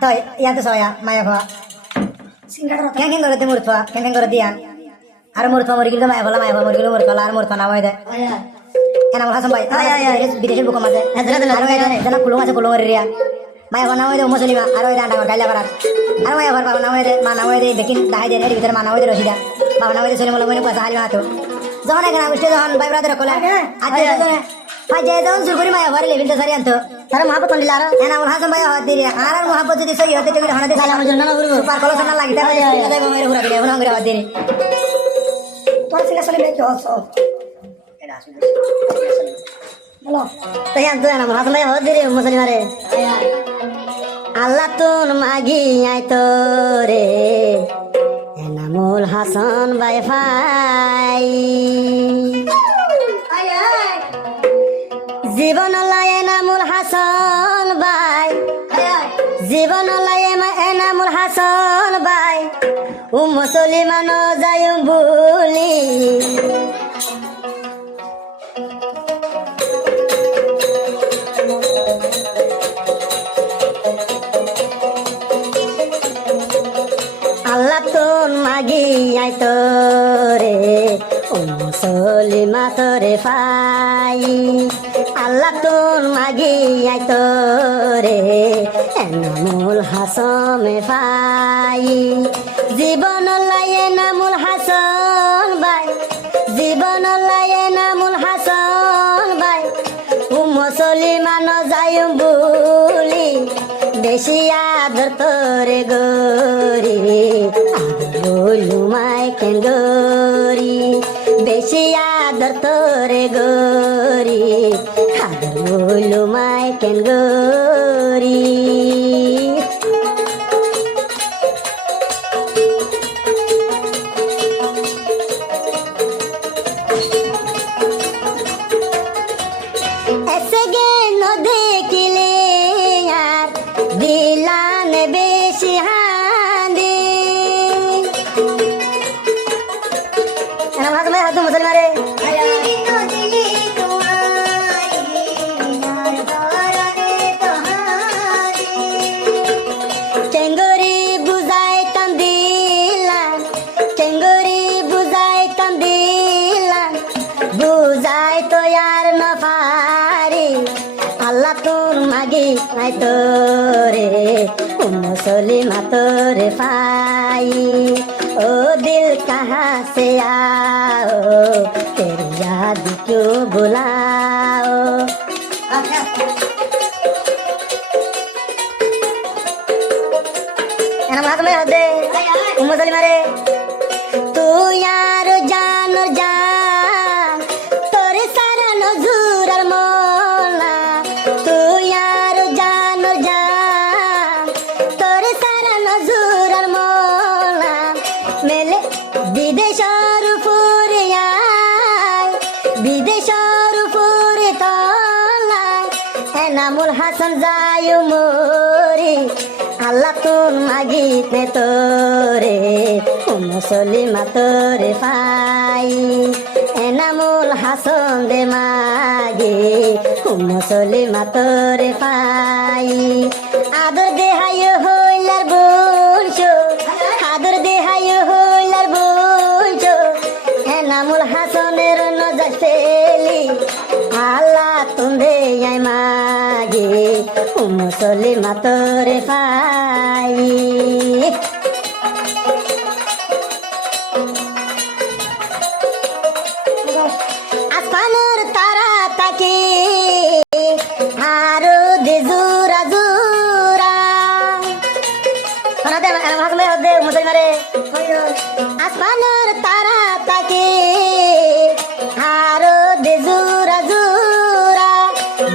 তো ইয়াতে সয়া মায়া খাওয়া কেন কেন করে মুরথা কেন কেন করে দিয়ান আর মুরথা মরি গেলে মায়া ফলা মরি গেলে মুরথা আর মুরথা না হয় দে এনা আমার হাসান ভাই বিদেশের বুক মাঝে আর কুলুং আছে কুলুং রিয়া মায়া ফলা না হয় দে মুসলিমা আর ওই রান্না গাইলা করার আর মায়া ফল বাবা না হয় দে মা না হয় দে বেকিন দাহাই দে এর ভিতরে মা না হয় দে রশিদা বাবা না হয় দে সলিম মনে পয়সা হারিয়ে হাতো যখন এখানে বসে যখন ভাই ব্রাদার কলে আজকে ভাই যে যখন শুরু করি মায়া ঘরে লেবিলতে সারি আনতো তার মহাপত দিলা আর এনা আমার হাসান ভাই হাত দিরি আর মহাপত যদি সই হতে তুমি হানাতে সালাম জন্য না করব সুপার কলস না লাগি তাই যাই মেরে পুরা গিয়ে এখন করে হাত দিরি তোর সিলা সলিম কি হচ্ছে এটা আসলে বলো তাই আনতো না আমার হাসান ভাই হাত দিরি মুসলিমারে আল্লাহ তুন মাগি আই তোরে এনামুল হাসান ভাই ফাই জীবন লায় এনামুল হাসান ভাই জীবন লায় এনামুল হাসান ভাই মুসলিমান যাই বুলি আল্লাহ তুন মাগি আই তোরে মুসলিমা তোরে পাই আল্লাহ তুন মাগি আই তোরে এনামুল হাসামে পাই জীবন লাই এনামুল হাসান ভাই জীবন লাই এনামুল হাসান ভাই মুসলিমান যাই বুলি বেশি আদর তোরে গরি আদর বলুমাই কেন গরি বেশি আদর তোরে গরি আদর বলুমাই কেন গরি ऐसे गे न देखले यार दिलान बेशी हांदी एना भाग में हाथ मुसलमान रे टेंगोरी बुझाए तंदिला टेंगोरी बुझाए तंदिला बुझाए तो यार न पारी আল্লাহ তোর মাগি নাই তোরে মুসলিমা তোরে পাই ও দিল কাহা সে आओ तेरी याद क्यों बुलाओ এনা ভাগ মে হদে মুসলিমা রে তু यार জান জান তোরে সারা নজর আর মোলা তু यार জান জান তোরে সারা নজর আর মোলা মেলে বিদেশর ফুরে আয় বিদেশর ফুরে তলায় এনামুল হাসান যায় মরি আল্লাহ তুন মাগিতে তোরে মুসলিমা তোরে পাই এনামুল হাসান দে মাগে মুসলিমা তোরে পাই আদর দেহায় হইলার বলছো আদর দেহায় হইলার বলছো এনামুল হাসানের নজর ফেলি আল্লাহ তুন্দে আই মাগে মুসলিমা তোরে পাই আসমানের তারা তাকে আরো দে জোরা জোরা শোনাতে ভাগ মে হদে মুসলমারে আসমানের তারা তাকে আরো দে জোরা জোরা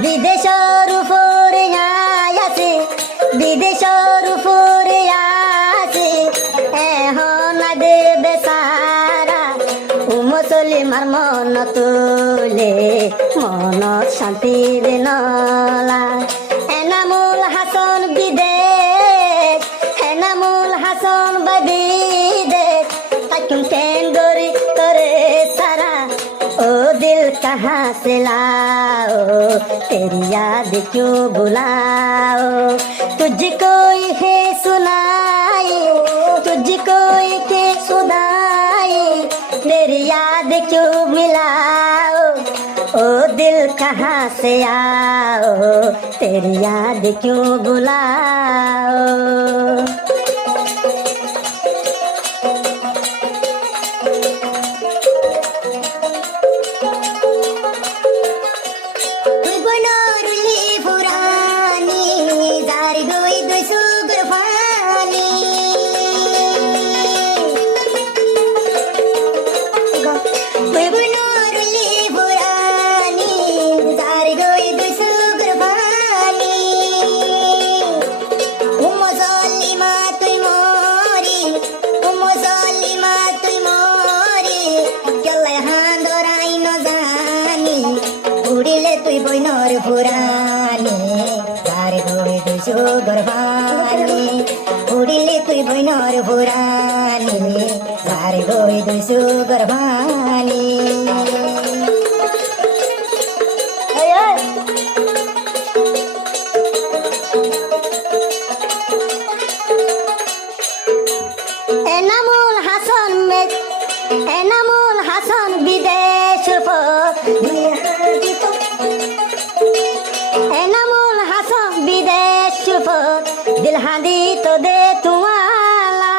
বিদেশর উপরে আছে বিদেশর উপরে আছে এখন দেবে সারা মুসলিমার মন তোলে মন শান্তি নলা এনামুল হাসান বিদেশ এনামুল হাসান বিদেশ তাকুম টেঙ্গরি করে সারা ओ दिल कहाँ से लाओ तेरी याद क्यों बुलाओ तू तुझको ये सुनाई, तुझको ये सुनाई, तेरी याद क्यों मिलाओ, ओ दिल कहाँ से आओ, तेरी याद क्यों बुलाओ। তুই বইনর পুরানি তারে ধরে দুইশো গর্বানি, উড়িলে তুই বইনর পুরানি তারে ধরে দুইশো গর্বানি। এনামুল হাসান এনামুল হাসান বিদেশ एनामुल हसन विदेश दिल हादी तो दे तुम्हारा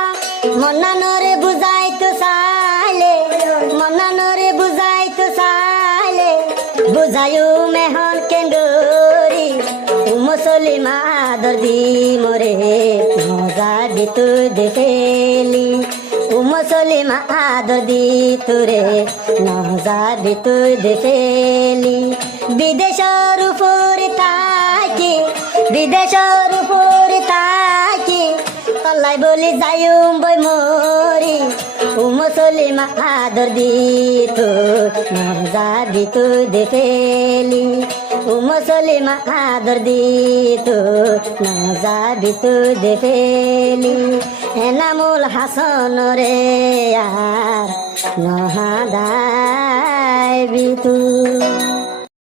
मन्ना नोरे बुझाई तो साले, मन्ना नोरे बुझाई तो साले, बुझायु में हन केंदोरी मुसलिमा दर्दी मोरे मजा दी तू देखेली, मुसलिमा दर्दी तुरे नजा दी तू देखेली। বিদেশের উপর তাকি, বিদেশের উপর তাকি, তলাই বলি যাইম বই মরি, মুসলিমা আদর দিত নজা দিত দেখেলি, মুসলিমা আদর দিত নজা দিত দেখেলি। এনামুল হাসান রে আর নহাদাই বিতু।